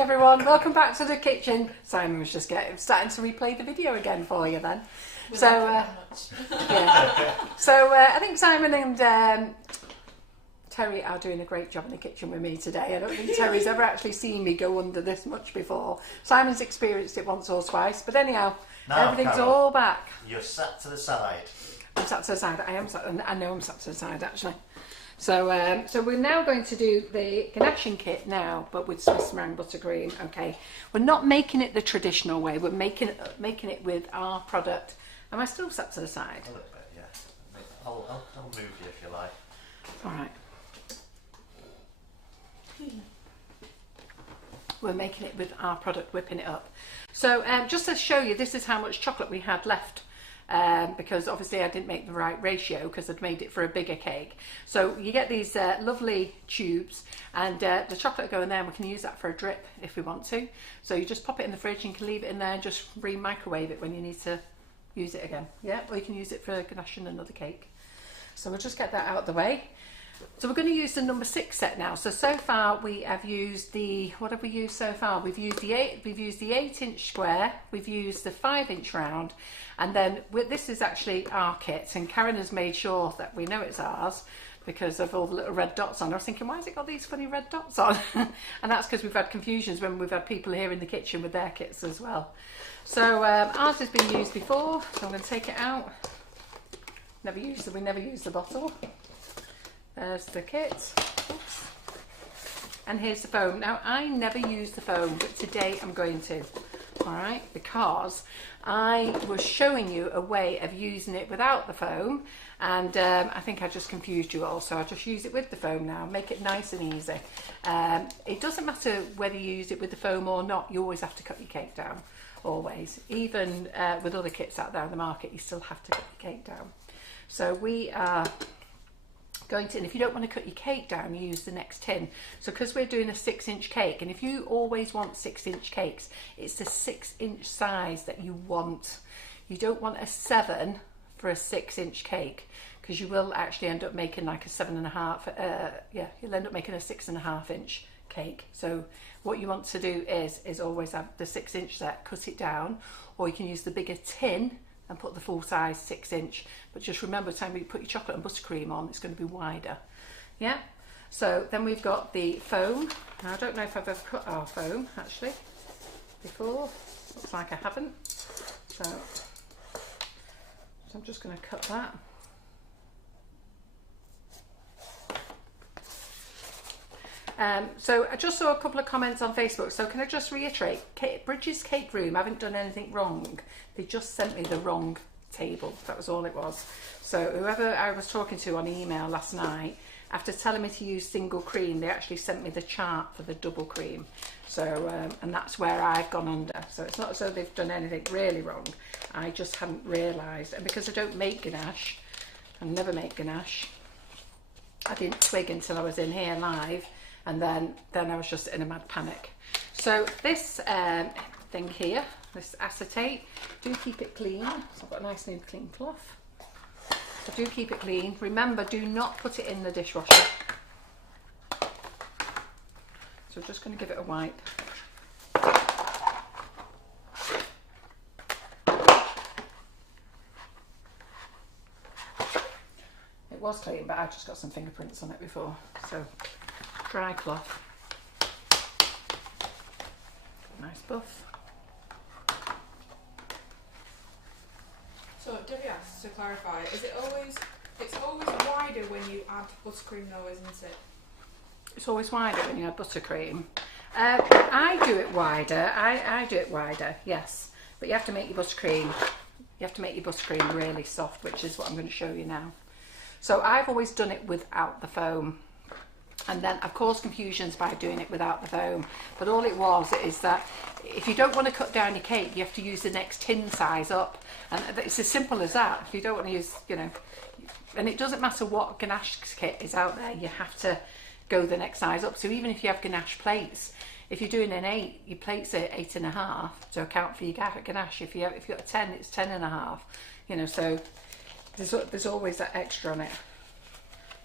everyone, welcome back to the kitchen. Simon was just starting to replay the video again for you then. I think Simon and Terry are doing a great job in the kitchen with me today. I don't think Terry's ever actually seen me go under this much before. Simon's experienced it once or twice, but anyhow, everything's Carol, all back. You're sat to the side. I'm sat to the side. I know I'm sat to the side actually. So we're now going to do the Ganaching kit now, but with Swiss meringue buttercream. Okay, we're not making it the traditional way. We're making it with our product. Am I still sat to the side? A little bit, yeah. I'll move you if you like. All right. We're making it with our product, whipping it up. So just to show you, this is how much chocolate we had left. Because obviously I didn't make the right ratio because I'd made it for a bigger cake. So you get these lovely tubes, and the chocolate will go in there, and we can use that for a drip if we want to. So you just pop it in the fridge and you can leave it in there and just re-microwave it when you need to use it again. Yeah, or you can use it for ganaching another cake. So we'll just get that out of the way. So we're going to use the number 6 set now. So far we have used what have we used so far? We've used the 8-inch square, we've used the 5-inch round, and then this is actually our kit, and Karen has made sure that we know it's ours because of all the little red dots on. I was thinking, why has it got these funny red dots on? And that's because we've had confusions when we've had people here in the kitchen with their kits as well. So ours has been used before, so I'm going to take it out. We never used the bottle. There's the kit. Oops. And here's the foam. Now, I never use the foam, but today I'm going to. All right, because I was showing you a way of using it without the foam, and I think I just confused you all, so I'll just use it with the foam now, make it nice and easy. It doesn't matter whether you use it with the foam or not, you always have to cut your cake down, always. Even with other kits out there in the market, you still have to cut your cake down. So we are going to, and if you don't want to cut your cake down, you use the next tin. So because we're doing a 6-inch cake, and if you always want 6-inch cakes, it's the 6-inch size that you want. You don't want a 7 for a 6-inch cake, because you will actually end up making like a 7.5. You'll end up making a 6.5-inch cake. So what you want to do is always have the 6-inch set, cut it down, or you can use the bigger tin and put the full size 6-inch, but just remember the time you put your chocolate and buttercream on, it's going to be wider. Yeah, so then we've got the foam. Now I don't know if I've ever cut our foam actually before, looks like I haven't, so I'm just going to cut that. So I just saw a couple of comments on Facebook, so can I just reiterate, Brigid's Cake Room haven't done anything wrong, they just sent me the wrong table, that was all it was. So whoever I was talking to on email last night, after telling me to use single cream, they actually sent me the chart for the double cream. So and that's where I've gone under, so it's not as though they've done anything really wrong, I just hadn't realised. And because I don't make ganache, I never make ganache, I didn't twig until I was in here live, and then I was just in a mad panic. So this thing here, this acetate, do keep it clean. So I've got a nice new clean cloth. So do keep it clean. Remember, do not put it in the dishwasher. So we're just going to give it a wipe. It was clean, but I just got some fingerprints on it before. So dry cloth, nice buff. So Debbie asks to clarify, it's always wider when you add buttercream though, isn't it? It's always wider when you add buttercream. I do it wider. I do it wider, yes. But you have to make your buttercream. You have to make your buttercream really soft, which is what I'm going to show you now. So I've always done it without the foam. And then I've caused confusions by doing it without the foam, but all it was is that if you don't want to cut down your cake, you have to use the next tin size up, and it's as simple as that. If you don't want to use, and it doesn't matter what ganache kit is out there, you have to go the next size up. So even if you have ganache plates, if you're doing an 8, your plates are 8.5 to account for your ganache. If you've got a 10, it's 10.5. So there's always that extra on it.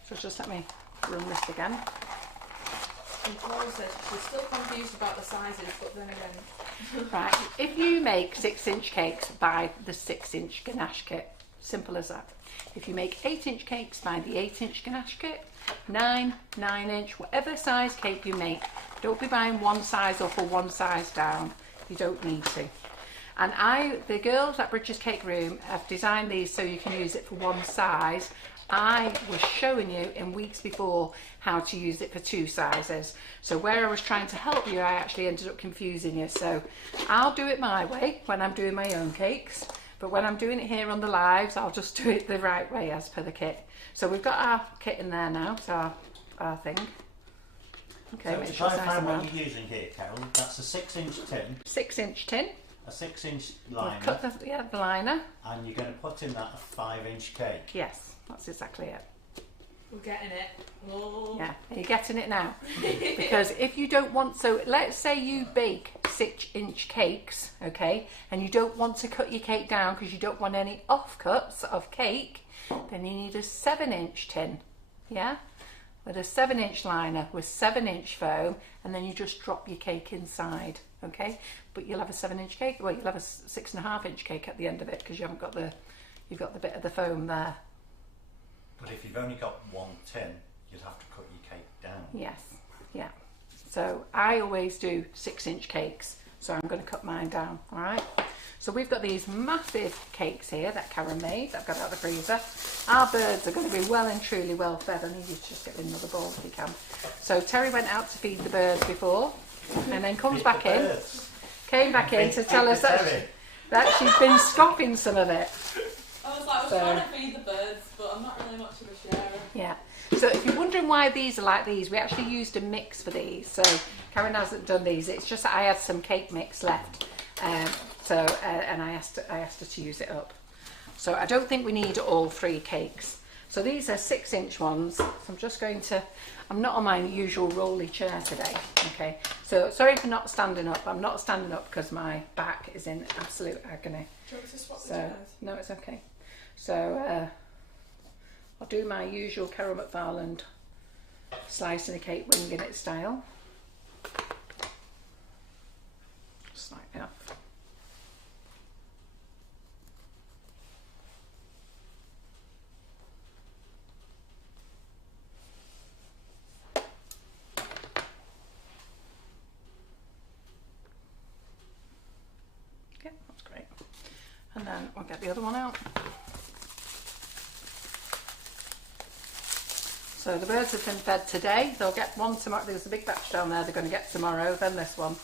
So just let me run this again. And Paul says she's still confused about the sizes, but then again. Right, if you make 6-inch cakes, buy the 6-inch ganache kit. Simple as that. If you make 8-inch cakes, buy the 8-inch ganache kit. 9-inch, whatever size cake you make. Don't be buying one size up or one size down. You don't need to. And the girls at Brigid's Cake Room have designed these so you can use it for one size. I was showing you in weeks before how to use it for 2 sizes. So where I was trying to help you, I actually ended up confusing you. So I'll do it my way when I'm doing my own cakes. But when I'm doing it here on the lives, I'll just do it the right way as per the kit. So we've got our kit in there now, so our thing. Okay, so make to sure it's clarify nice and what round. you're using here, Carol, that's a 6-inch tin, 6-inch tin. a 6-inch We've liner, cut the liner. and you're going to put in that a 5-inch cake. Yes, that's exactly it. We're getting it. Oh. Yeah, are you getting it now? Because if you don't want, so let's say you bake 6-inch cakes, okay, and you don't want to cut your cake down because you don't want any offcuts of cake, then you need a 7-inch tin, yeah, with a 7-inch liner with 7-inch foam, and then you just drop your cake inside, okay. But you'll have a 7-inch cake. Well, you'll have a 6.5-inch cake at the end of it because you haven't got the, you've got the bit of the foam there. But if you've only got one tin, you'd have to cut your cake down. Yes, yeah. So I always do 6-inch cakes, so I'm going to cut mine down, all right? So we've got these massive cakes here that Karen made, that I've got out of the freezer. Our birds are going to be well and truly well fed. I need you to just get another bowl if you can. So Terry went out to feed the birds before, and then comes back in, came back in to tell us that she's been scoffing some of it. I was trying to feed the birds, but I'm not really much of a sharer. Yeah. So if you're wondering why these are like these, we actually used a mix for these. So Karen hasn't done these. It's just that I had some cake mix left, and I asked her to use it up. So I don't think we need all 3 cakes. So these are 6-inch ones. So I'm just going to. I'm not on my usual rolly chair today. Okay. So sorry for not standing up. I'm not standing up because my back is in absolute agony. Do you want me to swap the So chairs? no, it's okay. So I'll do my usual Carol McFarland slicing a cake, winging it style. Slightly off. Okay, that's great. And then we'll get the other one out. So the birds have been fed today. They'll get one tomorrow. There's a big batch down there they're going to get tomorrow, then this one.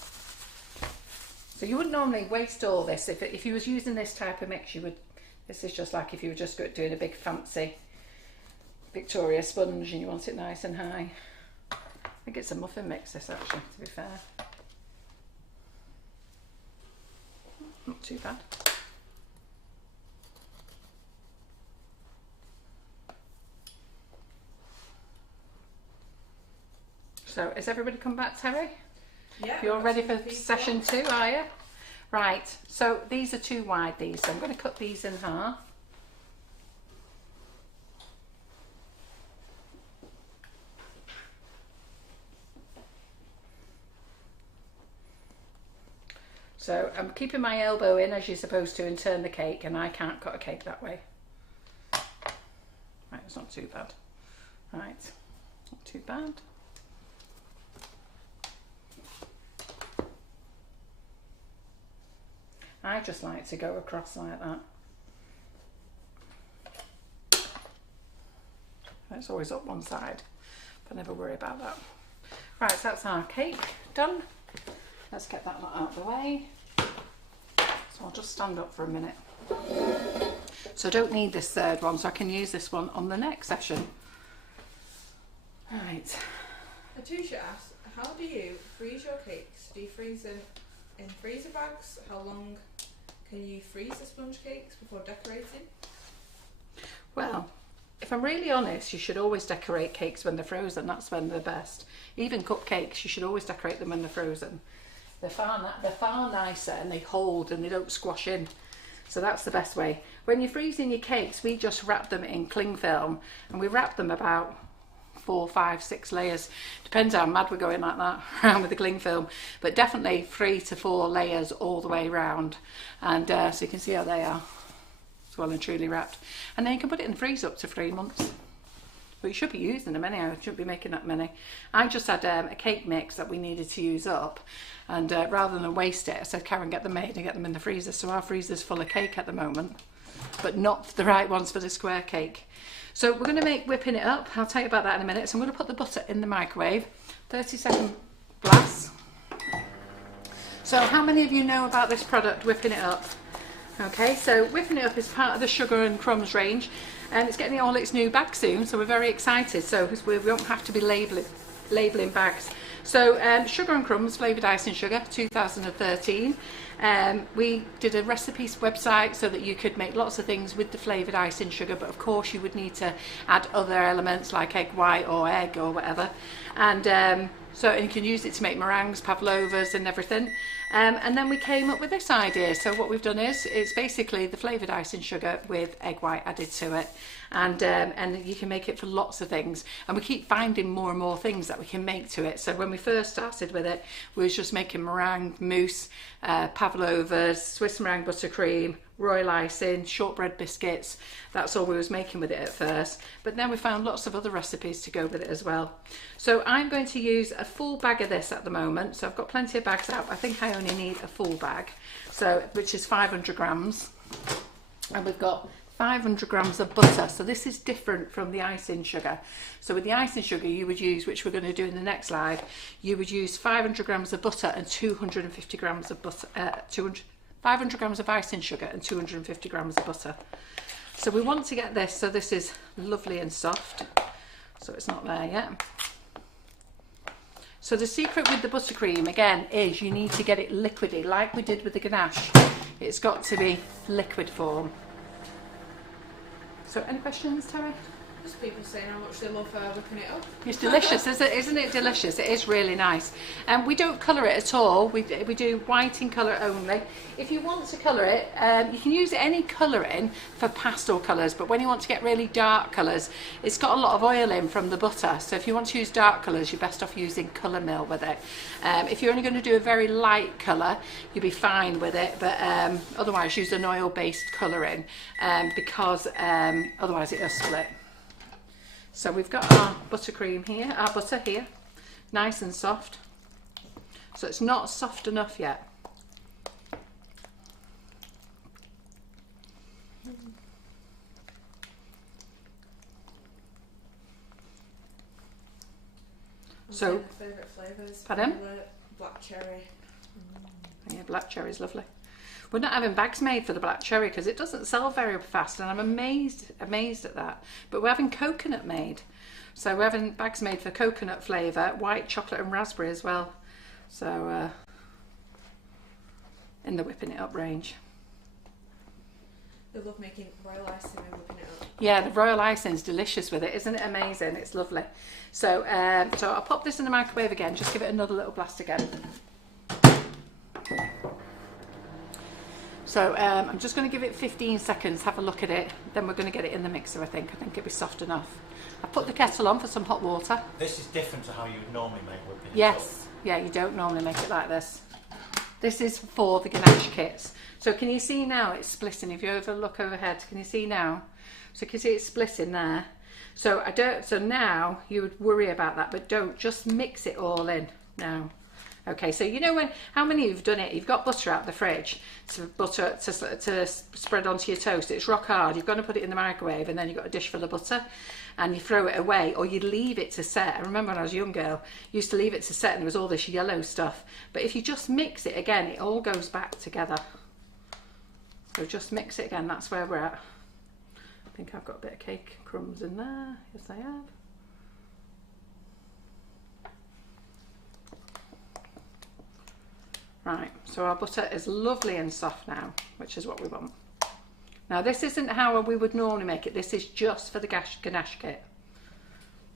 So you wouldn't normally waste all this. If you was using this type of mix, you would. This is just like if you were just doing a big fancy Victoria sponge and you want it nice and high. I think it's a muffin mix, this actually, to be fair. Not too bad. So, is everybody come back, Terry? Yeah. You're I've got ready some for pizza. session 2, are you? Right, so these are too wide, these, so I'm going to cut these in half. So I'm keeping my elbow in as you're supposed to and turn the cake, and I can't cut a cake that way. Right, it's not too bad. Right, not too bad. I just like to go across like that. It's always up one side, but never worry about that. Right, so that's our cake done. Let's get that lot out of the way. So I'll just stand up for a minute. So I don't need this third one, so I can use this one on the next session. Right. Atusha asks, how do you freeze your cakes? Do you freeze them in freezer bags? How long can you freeze the sponge cakes before decorating? Well, if I'm really honest, you should always decorate cakes when they're frozen. That's when they're best. Even cupcakes, you should always decorate them when they're frozen. They're far nicer and they hold and they don't squash in. So that's the best way. When you're freezing your cakes, we just wrap them in cling film, and we wrap them about 4, 5, 6 layers. Depends how mad we're going like that around with the cling film, but definitely 3 to 4 layers all the way around. And so you can see how they are. It's well and truly wrapped. And then you can put it in the freezer up to 3 months. But you should be using them anyhow, you shouldn't be making that many. I just had a cake mix that we needed to use up, and rather than waste it, I said, Karen, get them made and get them in the freezer. So our freezer's full of cake at the moment, but not the right ones for the square cake. So we're going to make whipping it up. I'll tell you about that in a minute. So I'm going to put the butter in the microwave, 30-second blast. So how many of you know about this product, whipping it up? Okay, so whipping it up is part of the sugar and crumbs range, and it's getting all its new bags soon, so we're very excited. So we won't have to be labelling bags. So sugar and crumbs, flavoured icing sugar, 2013. We did a recipes website so that you could make lots of things with the flavoured icing sugar, but of course you would need to add other elements like egg white or egg or whatever. And so you can use it to make meringues, pavlovas and everything. And then we came up with this idea. So what we've done is, it's basically the flavoured icing sugar with egg white added to it. And you can make it for lots of things. And we keep finding more and more things that we can make to it. So when we first started with it, we was just making meringue, mousse, pavlovas, Swiss meringue buttercream, royal icing, shortbread biscuits. That's all we was making with it at first. But then we found lots of other recipes to go with it as well. So I'm going to use a full bag of this at the moment. So I've got plenty of bags out. I think I only need a full bag, so which is 500 grams. And we've got 500 grams of butter. So this is different from the icing sugar. So with the icing sugar you would use, which we're going to do in the next slide, you would use 500 grams of butter and 250 grams of butter, 500 grams of icing sugar and 250 grams of butter. So we want to get this so this is lovely and soft. So it's not there yet. So the secret with the buttercream again is you need to get it liquidy like we did with the ganache. It's got to be liquid form. So any questions, Terry? Just people saying how much they love whipping it up. It's delicious, isn't it delicious? It is really nice. And we don't colour it at all. We do white in colour only. If you want to colour it, you can use any colouring for pastel colours, but when you want to get really dark colours, it's got a lot of oil in from the butter. So if you want to use dark colours, you're best off using Colour Mill with it. If you're only going to do a very light colour, you'll be fine with it, but otherwise use an oil-based colouring because otherwise it'll split. So we've got our buttercream here, our butter here, nice and soft. So it's not soft enough yet. So, favourite flavours. pardon? Black cherry. Yeah, black cherry is lovely. We're not having bags made for the black cherry because it doesn't sell very fast, and I'm amazed at that. But we're having coconut made. So we're having bags made for coconut flavour, white chocolate and raspberry as well. So in the whipping it up range. They love making royal icing and whipping it up. Yeah, the royal icing is delicious with it. Isn't it amazing? It's lovely. So, so I'll pop this in the microwave again, just give it another little blast again. So I'm just going to give it 15 seconds, have a look at it, then we're going to get it in the mixer, I think it'll be soft enough. I put the kettle on for some hot water. This is different to how you would normally make whipping. Yes, yeah, you don't normally make it like this. This is for the ganache kits. So can you see now it's splitting? If you look overhead, can you see now? So you can see it's splitting there. So so now you would worry about that, but don't, just mix it all in now. Okay, so you know how many of you've done it? You've got butter out the fridge, to spread onto your toast. It's rock hard. You've got to put it in the microwave, and then you've got a dish full of butter, and you throw it away, or you leave it to set. I remember when I was a young girl, I used to leave it to set, and there was all this yellow stuff. But if you just mix it again, it all goes back together. So just mix it again. That's where we're at. I think I've got a bit of cake crumbs in there. Yes, I have. Right, so our butter is lovely and soft now, which is what we want. Now this isn't how we would normally make it, this is just for the ganache kit.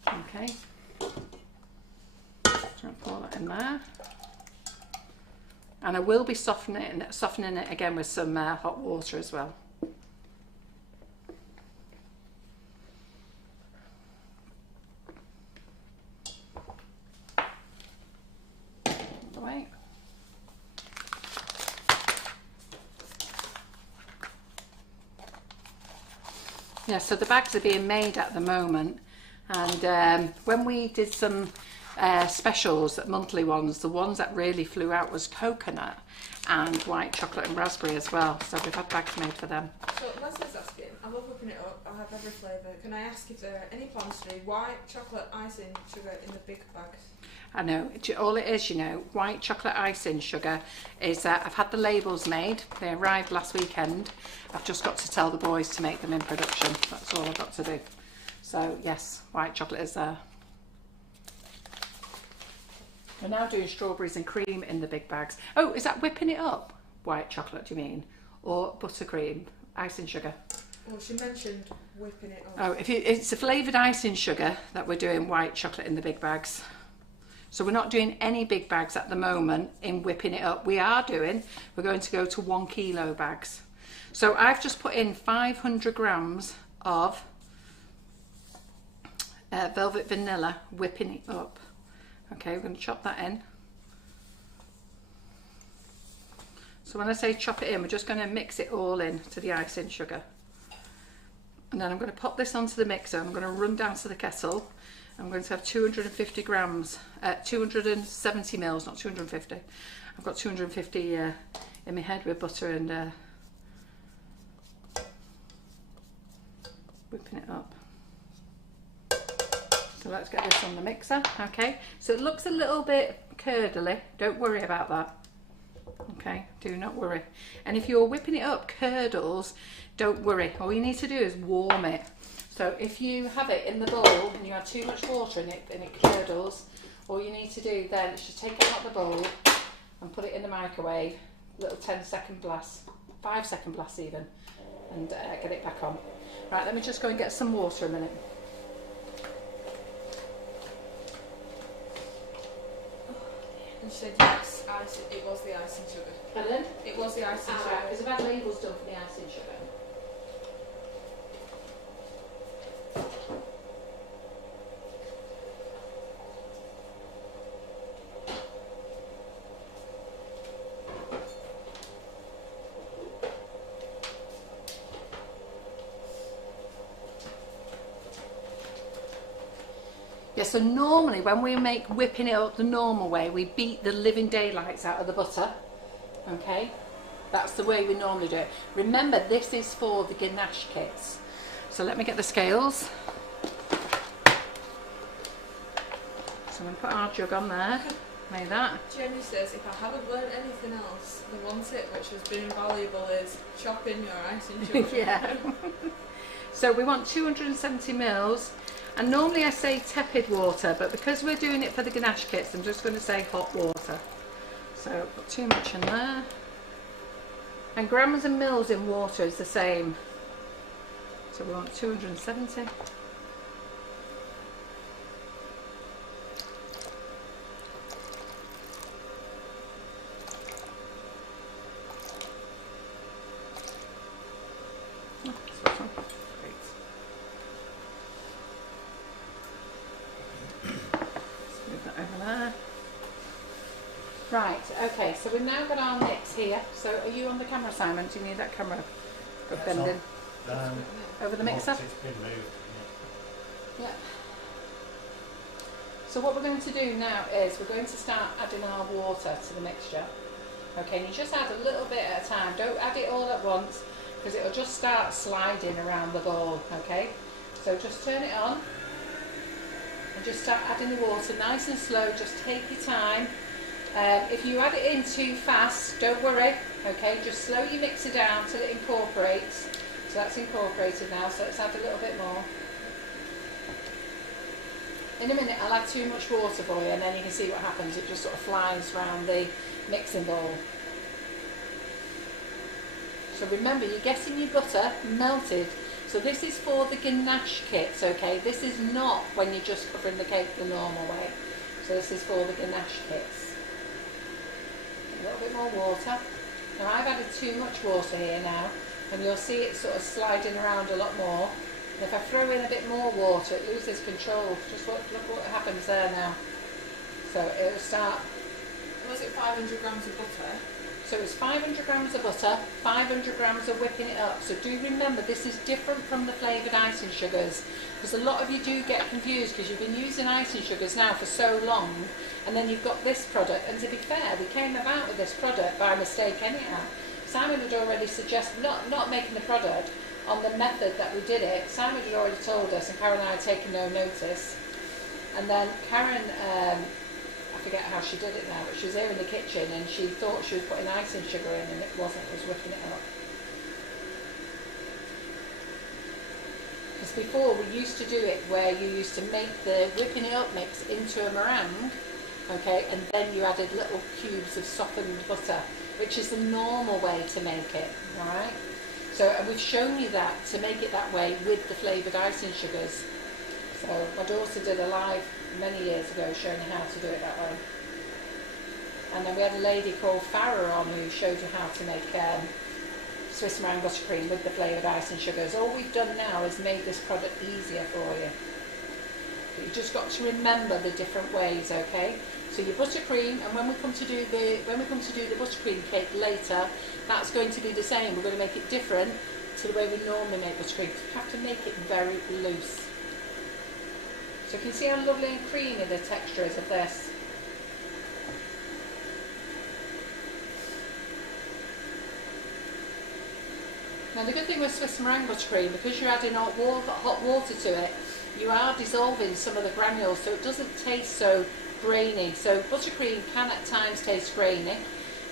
Okay, so I'll pour that in there. And I will be softening it again with some hot water as well. Yeah, so the bags are being made at the moment, and when we did some specials, monthly ones, the ones that really flew out was coconut and white chocolate and raspberry as well. So we've had bags made for them. So Leslie's asking, I love whipping it up, I have every flavour. Can I ask if there are any plans to do white chocolate icing sugar in the big bags? I know, all it is, you know, white chocolate icing sugar is, I've had the labels made, they arrived last weekend. I've just got to tell the boys to make them in production, that's all I've got to do. So yes, white chocolate is there. We're now doing strawberries and cream in the big bags. Oh, is that whipping it up? White chocolate, do you mean? Or buttercream, icing sugar? Well, she mentioned whipping it up. Oh, it's a flavoured icing sugar that we're doing white chocolate in the big bags. So we're not doing any big bags at the moment in whipping it up. We're going to go to 1 kilo bags. So I've just put in 500 grams of velvet vanilla, whipping it up. Okay, we're going to chop that in. So when I say chop it in, we're just going to mix it all in to the icing sugar. And then I'm going to pop this onto the mixer. I'm going to run down to the kettle. I'm going to have 250 grams, 270 mils, not 250. I've got 250 in my head with butter and whipping it up. So let's get this on the mixer, okay? So it looks a little bit curdly, don't worry about that. Okay, do not worry. And if you're whipping it up curdles, don't worry. All you need to do is warm it. So if you have it in the bowl and you have too much water in it and it curdles, all you need to do then is just take it out of the bowl and put it in the microwave, little 10-second blast, 5-second blast even, and get it back on. Right, let me just go and get some water a minute. And she said yes, it was the icing sugar. Pardon? It was the icing sugar. Right, because I've had labels done for the icing sugar. Yeah, so normally when we make whipping it up the normal way, we beat the living daylights out of the butter, okay? That's the way we normally do it. Remember, this is for the ganache kits. So let me get the scales. So I'm going to put our jug on there, like that. Jenny says, if I haven't learned anything else, the one tip which has been invaluable is chopping your icing sugar. Yeah. So we want 270 mils. And normally I say tepid water, but because we're doing it for the ganache kits, I'm just going to say hot water. So put too much in there. And grams and mils in water is the same. So we want 270. Right, okay, so we've now got our mix here. So are you on the camera, Simon? Do you need that camera bending over the mixer? It's been moved. Yeah. So what we're going to do now is we're going to start adding our water to the mixture. Okay, and you just add a little bit at a time. Don't add it all at once because it'll just start sliding around the bowl, okay? So just turn it on and just start adding the water nice and slow. Just take your time. If you add it in too fast, don't worry, okay, just slow your mixer down till it incorporates. So that's incorporated now, so let's add a little bit more. In a minute I'll add too much water for you and then you can see what happens, it just sort of flies around the mixing bowl. So remember, you're getting your butter melted. So this is for the ganache kits, okay, this is not when you're just covering the cake the normal way. So this is for the ganache kits. A little bit more water. Now I've added too much water here now and you'll see it sort of sliding around a lot more. And if I throw in a bit more water it loses control. Just look what happens there now. So it'll start. Was it 500 grams of butter? So it's 500 grams of butter, 500 grams of whipping it up. So do remember, this is different from the flavoured icing sugars, because a lot of you do get confused because you've been using icing sugars now for so long, and then you've got this product. And to be fair, we came about with this product by mistake anyhow. Simon had already suggested, not making the product on the method that we did it. Simon had already told us, and Karen and I had taken no notice. And then Karen, I forget how she did it now, but she was here in the kitchen and she thought she was putting icing sugar in, and it wasn't, it was whipping it up. Because before we used to do it where you used to make the whipping it up mix into a meringue, okay, and then you added little cubes of softened butter, which is the normal way to make it, alright? So, and we've shown you that, to make it that way with the flavoured icing sugars. So my daughter did a live many years ago showing you how to do it that way. And then we had a lady called Farah on who showed you how to make Swiss meringue buttercream with the flavoured icing sugars. All we've done now is made this product easier for you. But you've just got to remember the different ways, okay? So your buttercream, and when we come to do the buttercream cake later, that's going to be the same. We're going to make it different to the way we normally make buttercream. You have to make it very loose. So you can see how lovely and creamy the texture is of this. Now the good thing with Swiss meringue buttercream, because you're adding hot water to it, you are dissolving some of the granules, so it doesn't taste so grainy. So buttercream can at times taste grainy,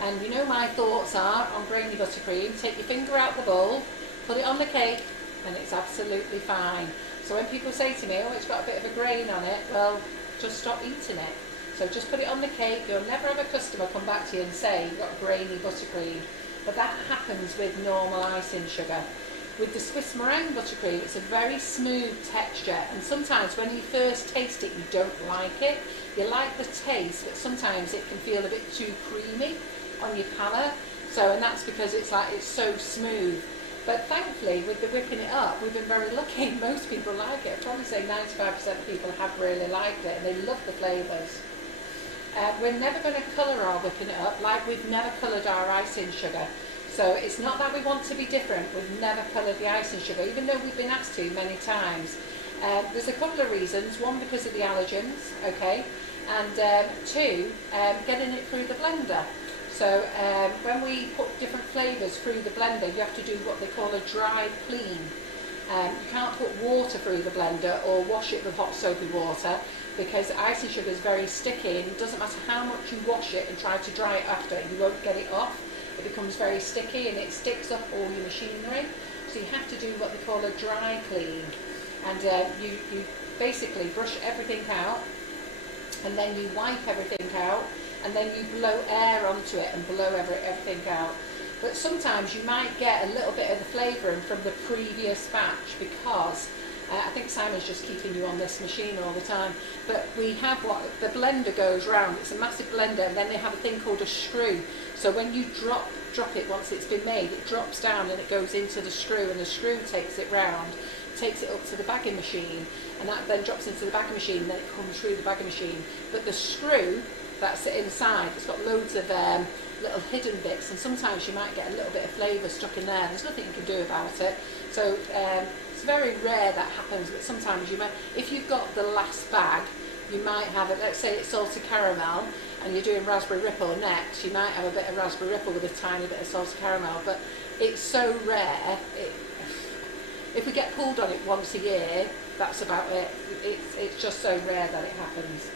and you know my thoughts are on grainy buttercream. Take your finger out the bowl, put it on the cake, and it's absolutely fine. So when people say to me, oh, it's got a bit of a grain on it, well, just stop eating it. So just put it on the cake. You'll never have a customer come back to you and say you've got grainy buttercream. But that happens with normal icing sugar. With the Swiss meringue buttercream, it's a very smooth texture, and sometimes when you first taste it, you don't like it. You like the taste, but sometimes it can feel a bit too creamy on your palate. So, and that's because it's so smooth. But thankfully, with the whipping it up, we've been very lucky. Most people like it. I'd probably say 95% of people have really liked it, and they love the flavours. We're never going to colour our whipping it up like we've never coloured our icing sugar. So it's not that we want to be different. We've never coloured the icing sugar, even though we've been asked to many times. There's a couple of reasons. One, because of the allergens, okay, and two, getting it through the blender. So when we put different flavours through the blender, you have to do what they call a dry clean. You can't put water through the blender or wash it with hot soapy water, because icing sugar is very sticky, and it doesn't matter how much you wash it and try to dry it after, you won't get it off. It becomes very sticky and it sticks up all your machinery. So you have to do what they call a dry clean, and you basically brush everything out, and then you wipe everything out, and then you blow air onto it and blow everything out. But sometimes you might get a little bit of the flavouring from the previous batch, because I think Simon's just keeping you on this machine all the time. But we have what the blender goes round. It's a massive blender, and then they have a thing called a screw. So when you drop it once it's been made, it drops down and it goes into the screw, and the screw takes it round, takes it up to the bagging machine, and that then drops into the bagging machine, and then it comes through the bagging machine. But the screw that's inside, it's got loads of little hidden bits, and sometimes you might get a little bit of flavour stuck in there. There's nothing you can do about it. So it's very rare that happens, but sometimes you might, if you've got the last bag, you might have it, let's say it's salted caramel, and you're doing raspberry ripple next, you might have a bit of raspberry ripple with a tiny bit of salted caramel, but it's so rare. If we get pulled on it once a year, that's about it. It's just so rare that it happens.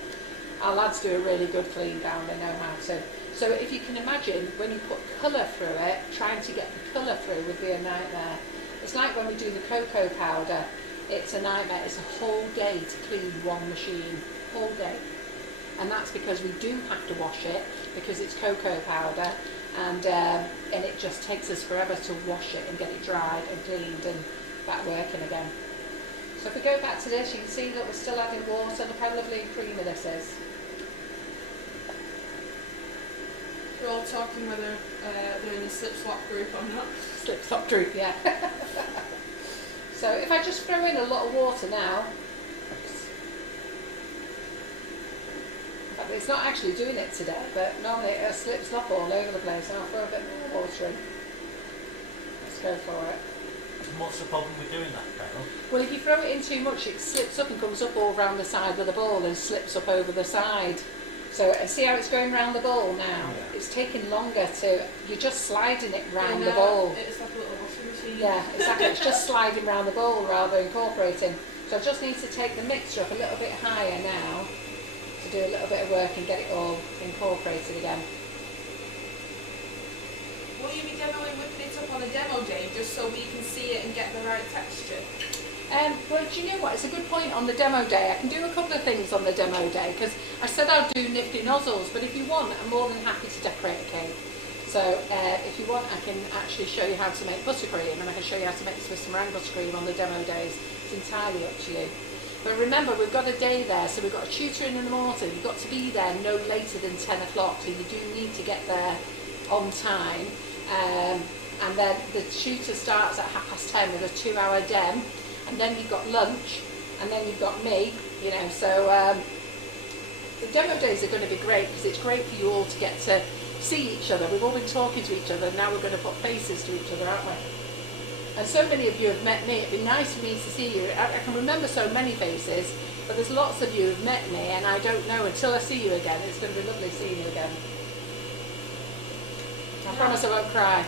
Our lads do a really good clean down, they know how to. So if you can imagine, when you put colour through it, trying to get the colour through would be a nightmare. It's like when we do the cocoa powder, it's a nightmare. It's a whole day to clean one machine, whole day. And that's because we do have to wash it, because it's cocoa powder, and it just takes us forever to wash it and get it dried and cleaned and back working again. So if we go back to this, you can see that we're still adding water. Look how lovely and creamy this is. We're all talking whether they're in a slip-slop group or not. Slip-slop group, yeah. So if I just throw in a lot of water now, if I It's not actually doing it today, but normally it slips up all over the place. I'll throw a bit more water in. Let's go for it. And what's the problem with doing that, Carol? Well, if you throw it in too much, it slips up and comes up all round the side of the ball and slips up over the side. So see how it's going round the ball now? Yeah. It's taking longer to, you're just sliding it round the no, ball. It's like a little washing machine. Yeah, exactly. It's just sliding round the ball rather than incorporating. So I just need to take the mixture up a little bit higher now to do a little bit of work and get it all incorporated again. Will you be demoing whipping it up on a demo day just so we can see it and get the right texture? Well, do you know what? It's a good point on the demo day. I can do a couple of things on the demo day because I said I'd do nifty nozzles, but if you want, I'm more than happy to decorate a cake. So if you want, I can actually show you how to make buttercream, and I can show you how to make Swiss meringue buttercream on the demo days. It's entirely up to you. But remember, we've got a day there, so we've got a tutor in the morning. You've got to be there no later than 10 o'clock, so you do need to get there on time. And then the tutor starts at 10:30 with a 2-hour dem, and then you've got lunch, and then you've got me, you know. So the demo days are going to be great because it's great for you all to get to see each other. We've all been talking to each other, now we're going to put faces to each other, aren't we? And so many of you have met me. It'd be nice for me to see you. I can remember so many faces, but there's lots of you who've met me, and I don't know until I see you again. It's going to be lovely seeing you again. I promise I won't cry.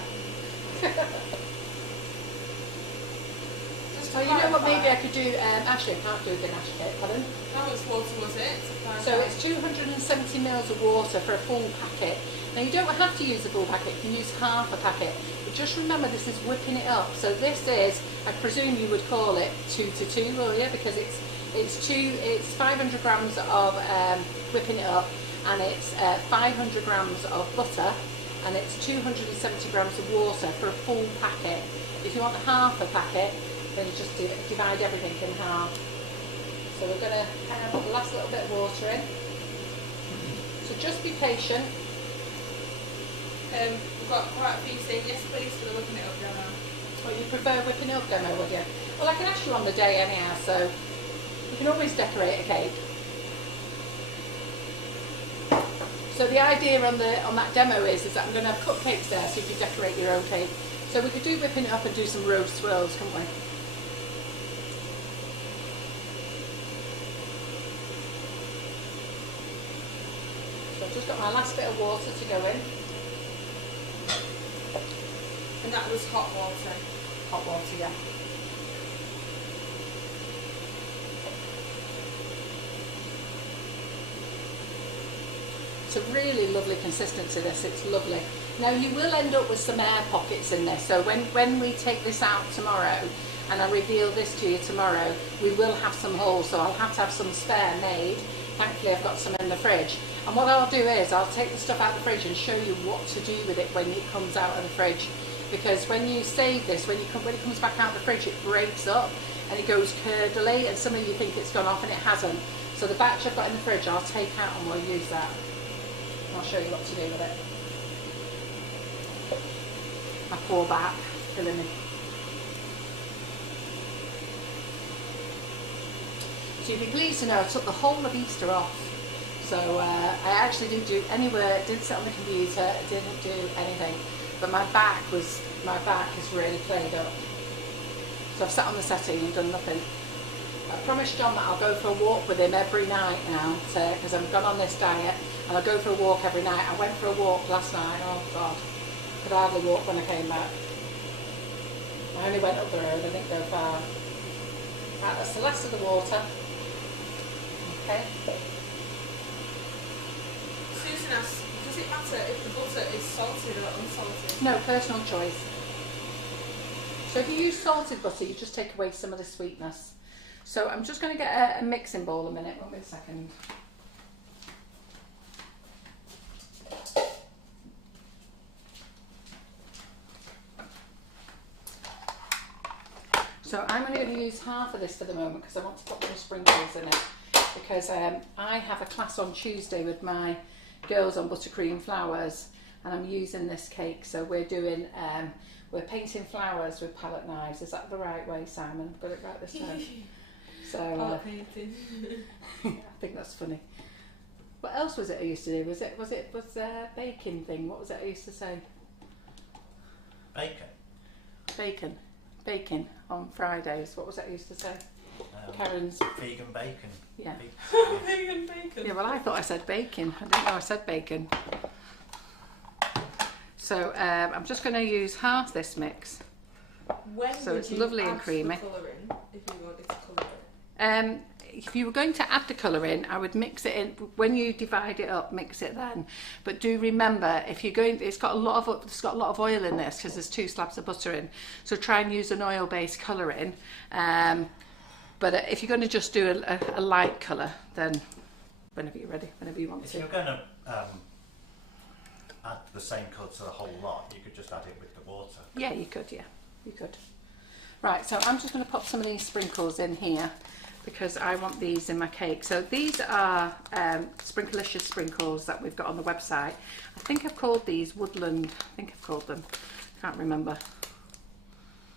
Oh, you know what maybe I could do? Actually, I can't do a ganache cake, pardon? How much water was it? So it's 270 mils of water for a full packet. Now you don't have to use a full packet, you can use half a packet. But just remember, this is whipping it up. So this is, I presume you would call it 2 to 2, will you? Because it's 500 grams of whipping it up, and it's 500 grams of butter, and it's 270 grams of water for a full packet. If you want half a packet, then you just divide everything in half. So we're going to put the last little bit of water in. So just be patient. We've got quite a few saying yes please for the whipping it up demo. Well, you prefer whipping it up demo, would you? Well, I can ask you on the day anyhow, so you can always decorate a cake. So the idea on that demo is that I'm going to have cupcakes there, so you can decorate your own cake. So we could do whipping it up and do some rose swirls, couldn't we? So I've just got my last bit of water to go in. And that was hot water. Hot water, yeah. It's a really lovely consistency, this. It's lovely. Now you will end up with some air pockets in this, so when we take this out tomorrow and I reveal this to you tomorrow, we will have some holes, so I'll have to have some spare made. Thankfully I've got some in the fridge. And what I'll do is I'll take the stuff out of the fridge and show you what to do with it when it comes out of the fridge. Because when you save this, when it comes back out of the fridge, it breaks up and it goes curdly, and some of you think it's gone off and it hasn't. So the batch I've got in the fridge I'll take out and we'll use that. I'll show you what to do with it. My poor back, killing me. So you'll be pleased to know I took the whole of Easter off. So I actually didn't do any work, didn't sit on the computer, didn't do anything. But my back is really played up. So I've sat on the settee and done nothing. I promised John that I'll go for a walk with him every night now, because I've gone on this diet, and I'll go for a walk every night. I went for a walk last night, oh God, could hardly walk when I came back. I only went up the road, I didn't go far. Right, that's the last of the water. Okay. Susan asks, does it matter if the butter is salted or unsalted? No, personal choice. So if you use salted butter, you just take away some of the sweetness. So I'm just going to get a mixing bowl a minute, wait a second. So I'm only going to use half of this for the moment because I want to put some sprinkles in it. Because I have a class on Tuesday with my girls on buttercream flowers, and I'm using this cake. So we're doing, we're painting flowers with palette knives. Is that the right way, Simon? Got it right this time? So Palette painting. I think that's funny. What else was it I used to do? Was baking thing? What was it I used to say? Bacon on Fridays. What was it I used to say? Karen's vegan bacon. Yeah. Vegan bacon. Yeah, well, I thought I said bacon. I didn't know I said bacon. So I'm just going to use half this mix. When So would it's you lovely add and creamy. the colour in if you wanted to colour it? If you were going to add the colour in, I would mix it in when you divide it up. Mix it then, but do remember if you're going, it's got a lot of oil in this because there's 2 slabs of butter in. So try and use an oil-based colouring. But if you're going to just do a light colour, then whenever you're ready, whenever you want If to. you're going to add the same colour to the whole lot, you could just add it with the water. Yeah, you could. Yeah, you could. Right, so I'm just going to pop some of these sprinkles in here, because I want these in my cake. So these are Sprinklicious sprinkles that we've got on the website. I think I've called these Woodland. I think I've called them. Can't remember.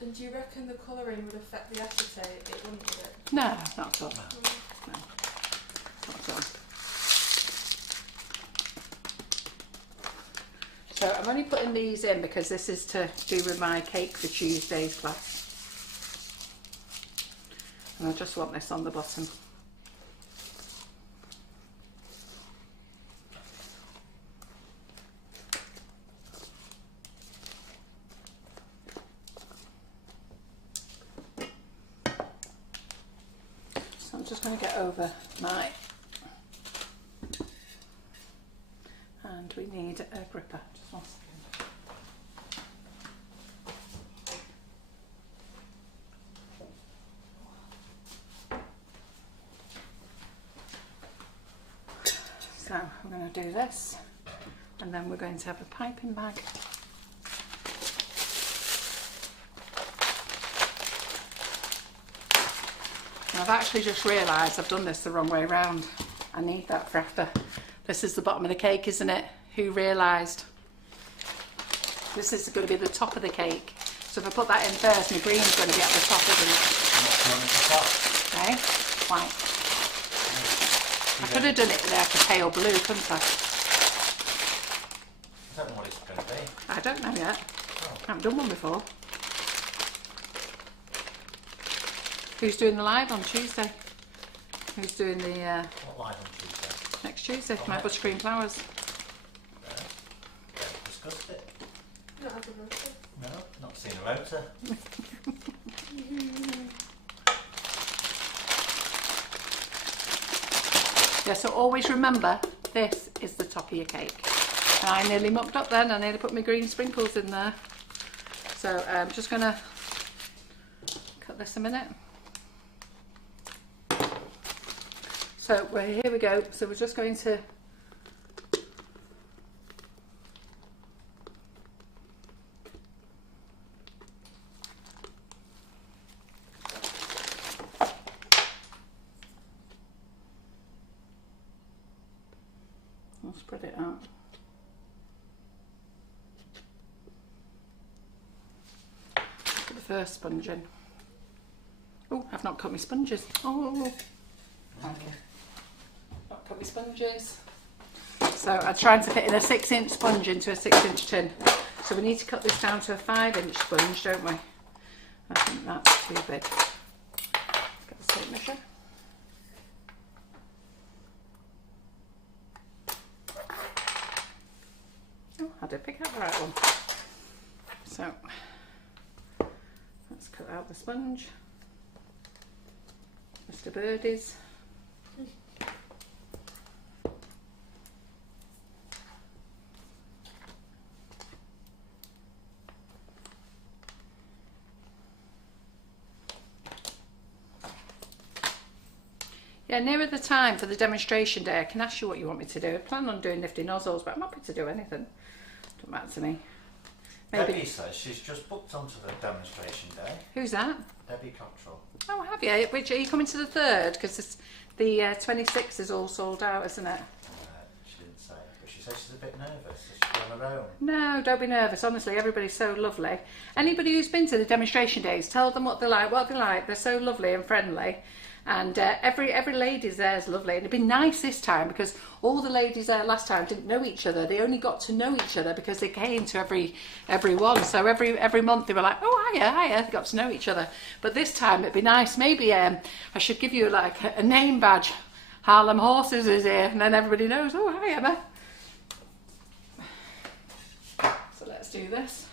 And do you reckon the colouring would affect the acetate? It wouldn't, would it? No, not at all. No, not at all. So I'm only putting these in because this is to do with my cake for Tuesday's class. And I just want this on the bottom. So I'm just going to get over my, and we need a gripper. Just 1 second. So I'm going to do this, and then we're going to have a piping bag. And I've actually just realised I've done this the wrong way round. I need that for after. This is the bottom of the cake, isn't it? Who realised? This is going to be the top of the cake. So if I put that in first, my green's going to be at the top, isn't it? Okay, white. I could have done it like a pale blue, couldn't I? I don't know what it's going to be. I don't know yet. Oh. I haven't done one before. Who's doing the live on Tuesday? Who's doing the What live on Tuesday? next Tuesday for my next buttercream flowers? Discussed it? Not have a rota. No, not seen a rota. Yeah, so always remember, this is the top of your cake. And I nearly mucked up then, I nearly put my green sprinkles in there. So I'm just going to cut this a minute. So here we go. So we're just going to I'll spread it out. Put the first sponge in. Oh, I've not cut my sponges. Oh, okay. Not cut my sponges. So I'm trying to fit in a 6-inch sponge into a 6-inch tin. So we need to cut this down to a 5-inch sponge, don't we? I think that's too big. Get the tape measure. Oh, I did pick out the right one. So let's cut out the sponge. Mr. Birdie's. Yeah, nearer the time for the demonstration day, I can ask you what you want me to do. I plan on doing nifty nozzles, but I'm happy to do anything. Don't matter to me. Maybe. Debbie says she's just booked onto the demonstration day. Who's that? Debbie Cottrell. Oh, have you? Which are you coming to the 3rd? Because the 26th is all sold out, isn't it? She didn't say, but she says she's a bit nervous. So she's on her own. No, don't be nervous. Honestly, everybody's so lovely. Anybody who's been to the demonstration days, tell them what they're like. They're so lovely and friendly. And every lady's there is lovely, and it'd be nice this time because all the ladies there last time didn't know each other. They only got to know each other because they came to every one. So every month they were like, oh hiya, they got to know each other. But this time it'd be nice. Maybe I should give you like a name badge. Harlem Horses is here, and then everybody knows. Oh hi Emma. So let's do this.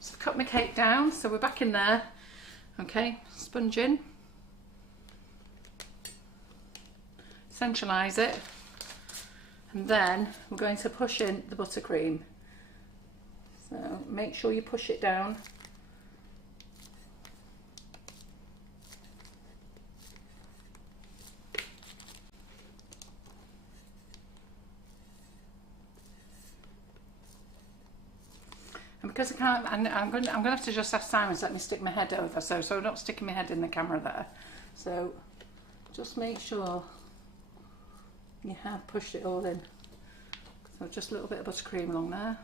So I've cut my cake down. So we're back in there. Okay, sponge in. Centralise it, and then we're going to push in the buttercream. So make sure you push it down. And because I can't, I'm going to have to just ask Simon to let me stick my head over, so I'm not sticking my head in the camera there. So just make sure you have pushed it all in. So just a little bit of buttercream along there.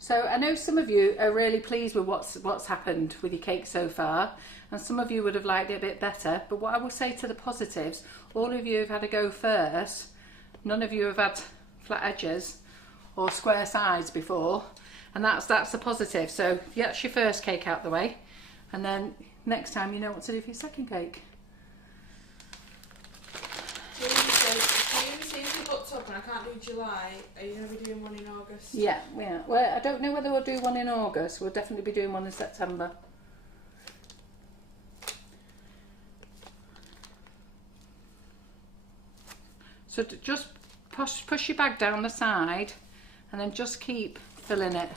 So I know some of you are really pleased with what's happened with your cake so far, and some of you would have liked it a bit better. But what I will say to the positives, all of you have had a go first. None of you have had flat edges or square sides before. And that's a positive. So that's your first cake out the way, and then next time you know what to do for your second cake. June seems to be booked up, and I can't do July. Are you going to be doing one in August? Yeah. Well, I don't know whether we'll do one in August. We'll definitely be doing one in September. So just push your bag down the side, and then just keep filling it.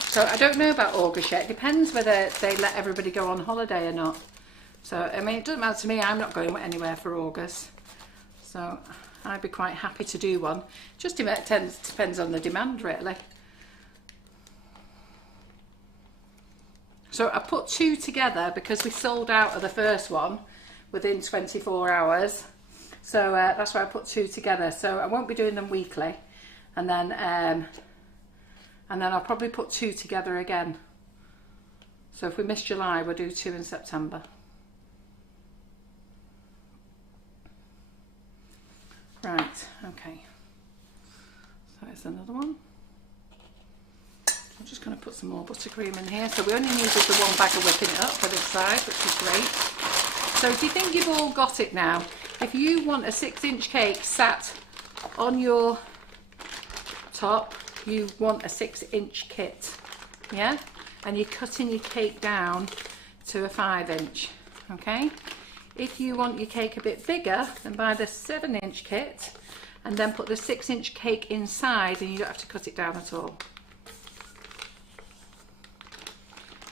So I don't know about August yet. It depends whether they let everybody go on holiday or not. So I mean, it doesn't matter to me. I'm not going anywhere for August. So I'd be quite happy to do one. Just depends on the demand, really. So I put two together because we sold out of the first one within 24 hours. So that's why I put two together. So I won't be doing them weekly, and then I'll probably put two together again. So if we miss July, we'll do two in September. Right, okay. So there's another one. I'm just going to put some more buttercream in here. So we only needed the one bag of whipping it up for this side, which is great. So do you think you've all got it now? If you want a 6-inch cake sat on your top, you want a 6-inch kit, yeah? And you're cutting your cake down to a 5-inch, okay? If you want your cake a bit bigger, then buy the 7-inch kit and then put the 6-inch cake inside, and you don't have to cut it down at all.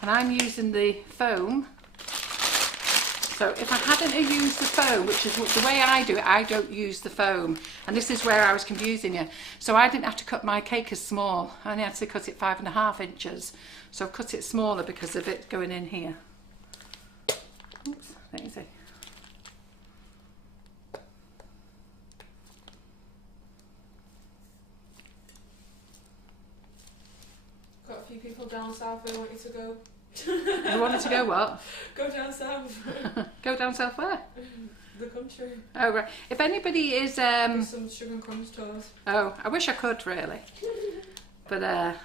And I'm using the foam. So if I hadn't have used the foam, which is the way I do it, I don't use the foam. And this is where I was confusing you. So I didn't have to cut my cake as small. I only had to cut it 5.5 inches. So I've cut it smaller because of it going in here. Oops, there you see. Got a few people down south who want you to go. You wanted to go what? Go down south. Go down south where? The country. Oh right. If anybody is Some sugar and crumbs tours. oh, I wish I could really. But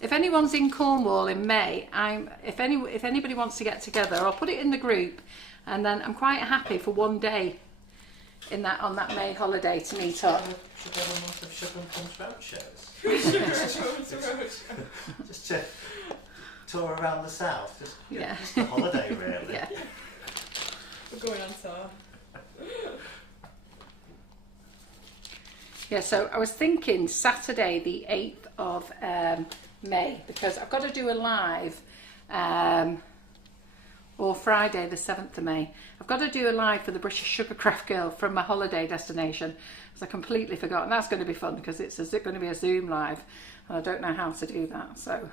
if anyone's in Cornwall in May, if anybody wants to get together, I'll put it in the group, and then I'm quite happy for one day on that May holiday to meet up. Should we have a month of sugar and crumbs road shows? Sugar and crumbs road. Just to tour around the south. Just a holiday, really. Yeah. We're going on tour. Yeah, so I was thinking Saturday the 8th of May, because I've got to do a live, or Friday the 7th of May. I've got to do a live for the British Sugarcraft Girl from my holiday destination, because I completely forgot, and that's going to be fun because it's going to be a Zoom live, and I don't know how to do that, so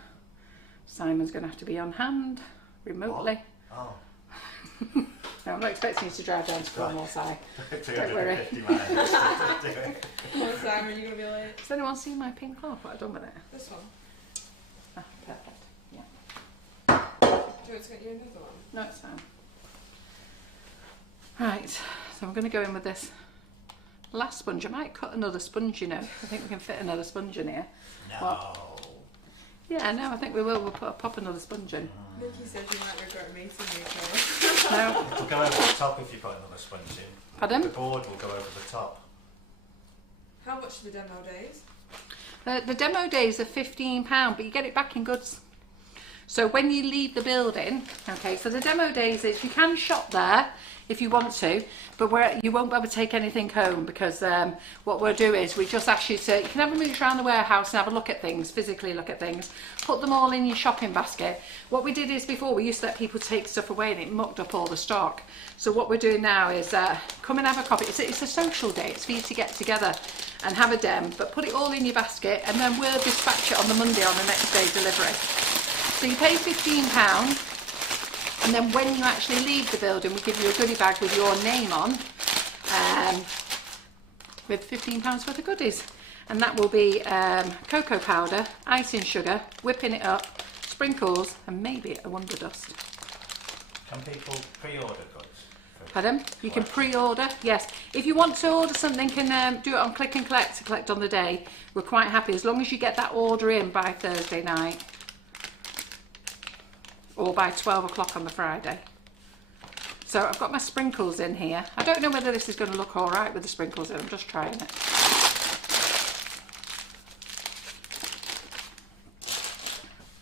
Simon's going to have to be on hand remotely. Oh. No, I'm not expecting you to drive down to Cornwall, Si. Don't worry. 250 miles. What time are you going to be late? Has anyone seen my pink cloth? What I've done with it? This one. Ah, perfect. Yeah. Do you want to get you another one? No, it's fine. Right, so I'm going to go in with this last sponge. I might cut another sponge, you know. I think we can fit another sponge in here. No. What? Yeah, no, I think we will. We'll pop another sponge in. Nikki says you might regret meeting me, Carol. No. It'll go over the top if you put another sponge in. Pardon? The board will go over the top. How much are the demo days? The demo days are £15, but you get it back in goods. So when you leave the building, okay, so the demo days is you can shop there if you want to, but you won't be able to take anything home because what we'll do is we just ask you to, you can have a mooch around the warehouse and have a look at things, physically look at things, put them all in your shopping basket. What we did is before we used to let people take stuff away and it mucked up all the stock. So what we're doing now is come and have a coffee. It's a social day, it's for you to get together and have a dem, but put it all in your basket and then we'll dispatch it on the Monday on the next day delivery. So you pay £15 and then when you actually leave the building we give you a goodie bag with your name on with £15 worth of goodies, and that will be cocoa powder, icing sugar, whipping it up, sprinkles and maybe a wonder dust. Can people pre-order goods? Pardon? You can pre-order, yes. If you want to order something and do it on click and collect to collect on the day, we're quite happy as long as you get that order in by Thursday night or by 12 o'clock on the Friday. So I've got my sprinkles in here. I don't know whether this is going to look all right with the sprinkles in. I'm just trying it.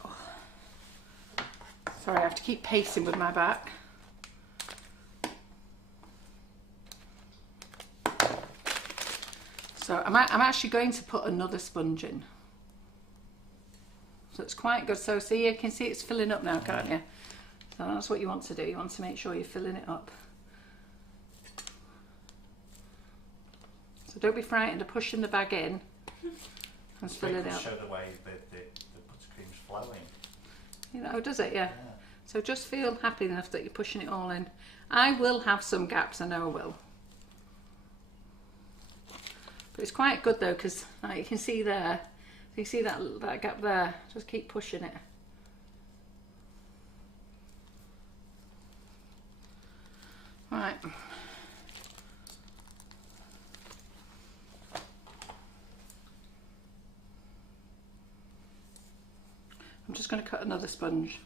Oh. Sorry, I have to keep pacing with my back. So I'm actually going to put another sponge in. So it's quite good. So see, you can see it's filling up now, can't you? So that's what you want to do. You want to make sure you're filling it up. So don't be frightened of pushing the bag in and filling it up. Show the way the buttercream's flowing. You know, does it? Yeah. So just feel happy enough that you're pushing it all in. I will have some gaps, I know I will. But it's quite good though, because like, you can see there, you see that gap there, just keep pushing it. Right. I'm just going to cut another sponge.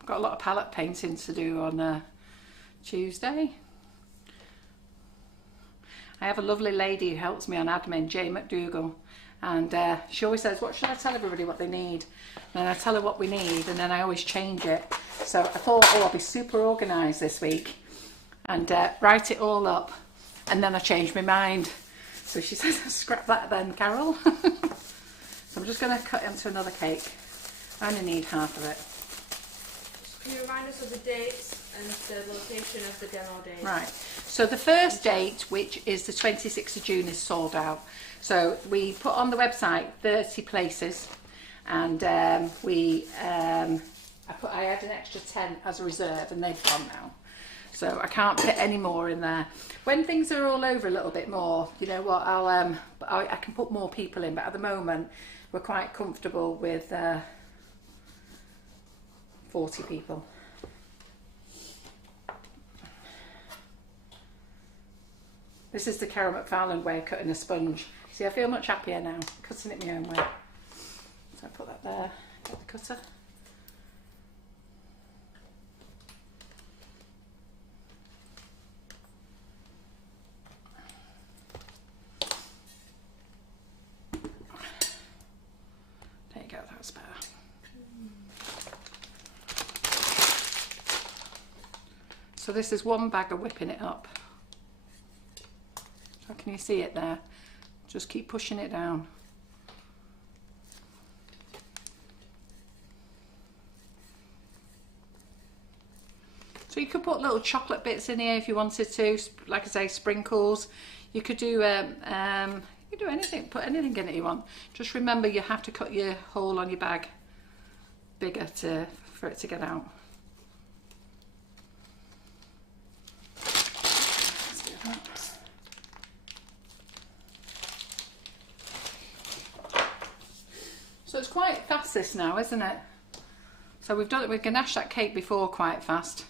I've got a lot of palette painting to do on Tuesday. I have a lovely lady who helps me on admin, Jay McDougall, and she always says, what should I tell everybody what they need? And then I tell her what we need and then I always change it. So I thought, oh, I'll be super organised this week and write it all up, and then I changed my mind. So she says, scrap that then, Carol. So I'm just going to cut into another cake. I only need half of it. Can you remind us of the dates and the location of the demo days? Right, so the first date, which is the 26th of June, is sold out. So we put on the website 30 places, and I had an extra 10 as a reserve, and they've gone now. So I can't fit any more in there. When things are all over a little bit more, you know what, I can put more people in, but at the moment we're quite comfortable with 40 people. This is the Carol McFarland way of cutting a sponge. See, I feel much happier now, cutting it my own way. So I put that there, get the cutter. There you go, that's better. So this is one bag of whipping it up. So can you see it there? Just keep pushing it down. So you could put little chocolate bits in here if you wanted to, like I say, sprinkles. You could do anything, put anything in it you want. Just remember you have to cut your hole on your bag bigger for it to get out. fast this now, isn't it? So we've ganached that cake before quite fast.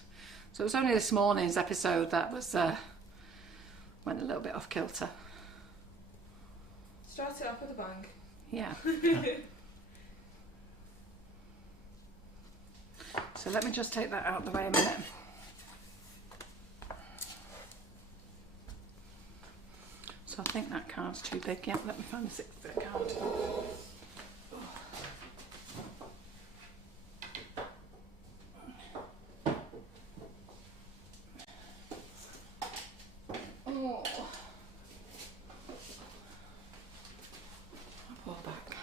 So it was only this morning's episode that was went a little bit off kilter. Start it off with a bang. Yeah. So let me just take that out of the way a minute. So I think that card's too big. Yeah, let me find the 6-bit card. Oh. I'll pull back.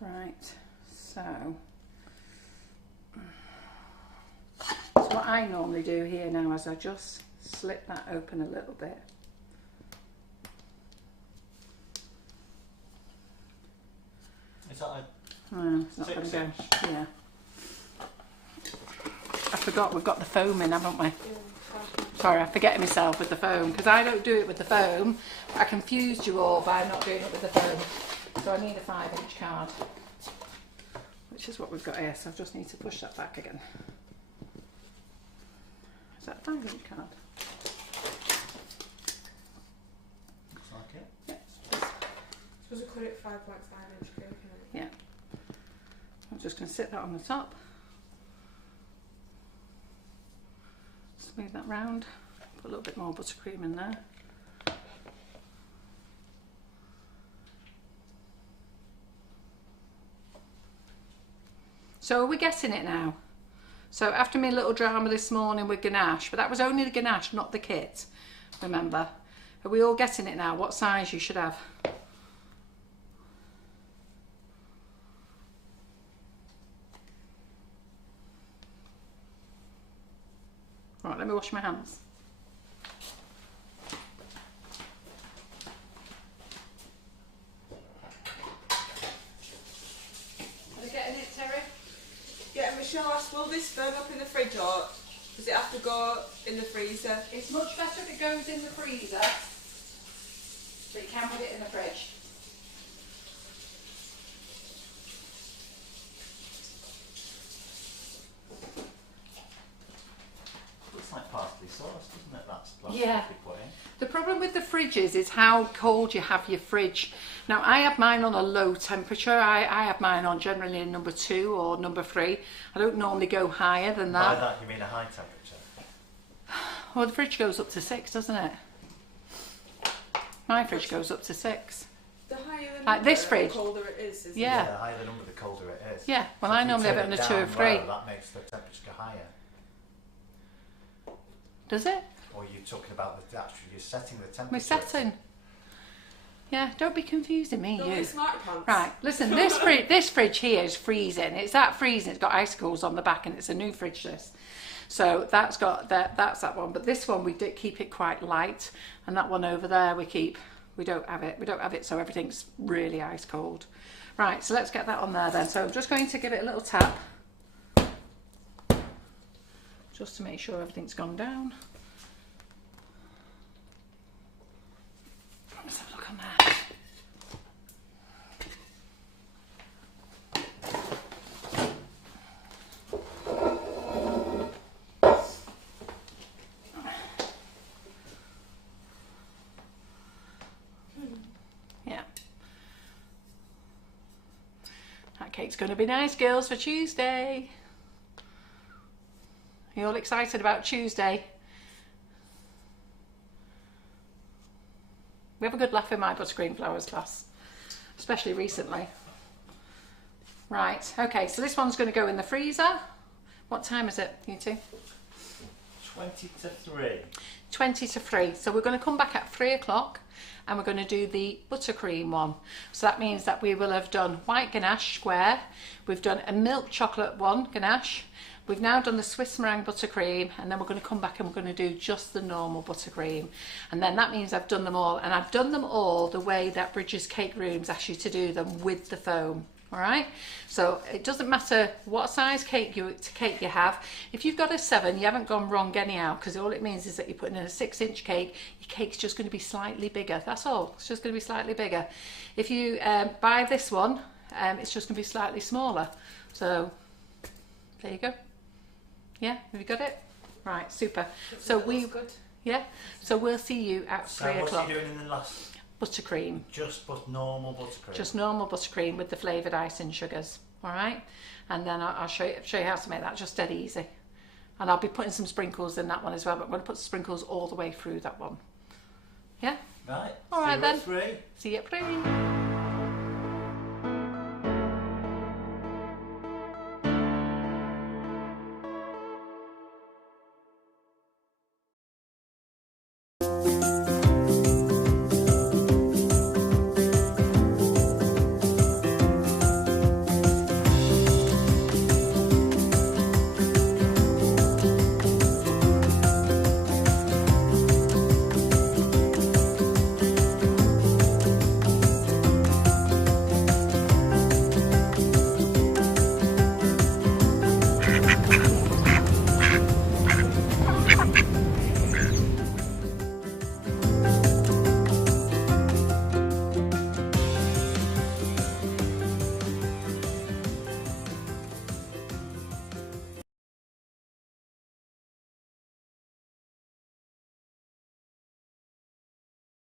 Right, so what I normally do here now is I just slip that open a little bit. Is that a Oh, it's not going to 6 go. inch? Yeah. I forgot we've got the foam in, haven't we? Sorry, I'm forgetting myself with the foam because I don't do it with the foam. I confused you all by not doing it with the foam. So I need a 5-inch card, which is what we've got here. So I just need to push that back again. Is that a 5-inch card? Looks like it. Yeah. Suppose I cut it 5.5-inch cake. Yeah. I'm just going to sit that on the top. Smooth that round. Put a little bit more buttercream in there. So are we getting it now? So after my little drama this morning with ganache, but that was only the ganache, not the kit, remember? Are we all getting it now? What size you should have? Right, let me wash my hands. Are they getting it, Terry? Yeah, Michelle asked, will this firm up in the fridge or does it have to go in the freezer? It's much better if it goes in the freezer, but you can put it in the fridge. Looks like parsley sauce, doesn't it? That's Yeah. put in. The problem with the fridges is how cold you have your fridge. Now I have mine on a low temperature. I have mine on generally number 2 or number 3. I don't normally go higher than By that. that you mean a high temperature? Well, the fridge goes up to 6, doesn't it? My fridge goes up to 6. The higher the Like this number, fridge. the colder it is, isn't Yeah. The higher the number, the colder it is. Yeah, well So I if you normally have it turn on a 2 or down 3. low, that makes the temperature go higher. Does it? Or you're talking about the actually you're setting the temperature. We're setting. Yeah, don't be confusing me, it? Don't you. be smart pants. Right, listen, this fridge here is freezing. It's that freezing, it's got icicles on the back and it's a new fridge this. So that's got that's that one, but this one we did keep it quite light, and that one over there we don't have it so everything's really ice cold. Right, so let's get that on there then. So I'm just going to give it a little tap just to make sure everything's gone down. Let's have a look on there. Yeah. That cake's going to be nice, girls, for Tuesday. Are you all excited about Tuesday? We have a good laugh in my buttercream flowers class, especially recently. Right, okay, so this one's going to go in the freezer. What time is it, you two? 20 to 3. 20 to 3. So we're going to come back at 3 o'clock and we're going to do the buttercream one. So that means that we will have done white ganache square. We've done a milk chocolate one ganache. We've now done the Swiss meringue buttercream, and then we're going to come back and we're going to do just the normal buttercream. And then that means I've done them all, and I've done them all the way that Brigid's Cake Rooms asks you to do them with the foam. All right, so it doesn't matter what size cake you have. If you've got a 7, you haven't gone wrong anyhow, because all it means is that you're putting in a 6-inch cake. Your cake's just going to be slightly bigger. That's all. It's just going to be slightly bigger. If you buy this one, it's just going to be slightly smaller. So there you go. Yeah, have you got it? Right, super. So we'll see you at 3 o'clock. What's you doing in the last? Buttercream. Just normal buttercream. Just normal buttercream with the flavoured icing sugars. All right, and then I'll show you how to make that just dead easy. And I'll be putting some sprinkles in that one as well. But I'm going to put sprinkles all the way through that one. Yeah. Right. All right then. See you at 3. See you at 3.